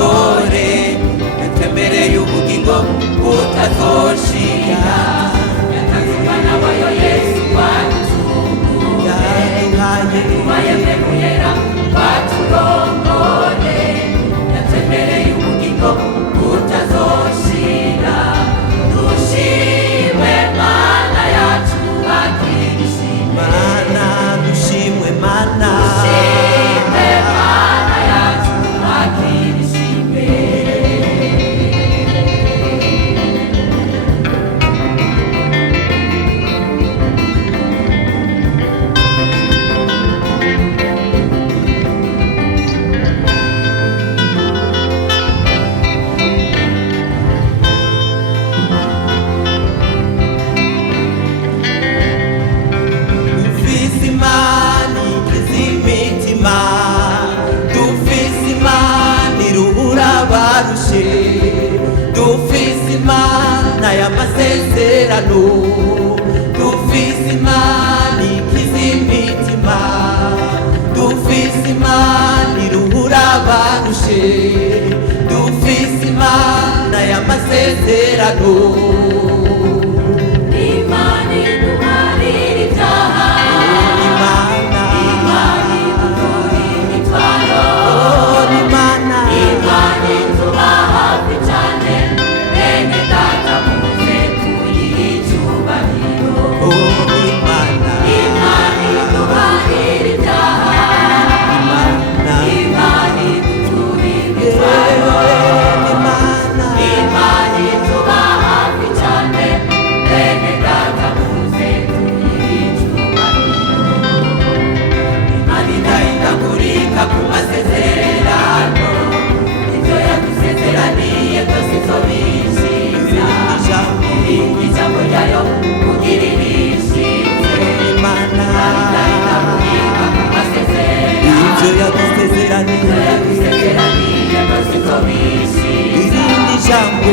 turongore twemereye ubugingo butazoshira yatanze umwana wayo Yesu waducunguye yaduhaye mpemu yera waturongore twemereye ubugingo butazoshira dushimwe Mana yacu akirishimwe Mana dushimwe Mana dushimwe Mana yacu akirishimwe dufise Imana y'amasezerano dufise Imana ikiza imitima dufise Imana iruhura abarushe dufise Imana y'amasezerano Imana iduharira ibyaha Imana idutura imitwaro Imana ituba hafi cyane bene data muze tuyihe icyubahiro Imana iduharira ibyaha Imana idutura imitwaro Imana ituba hafi cyane bene data muze tuyihe icyubahiro Imana idahindagurika ku masezerano ibyo yadusezeraniye byose izobishiza ijambo ryayo kugira irishize Imana idahindagurika ku masezerano ibyo yadusezeraniye byose izobishiza irindi jambo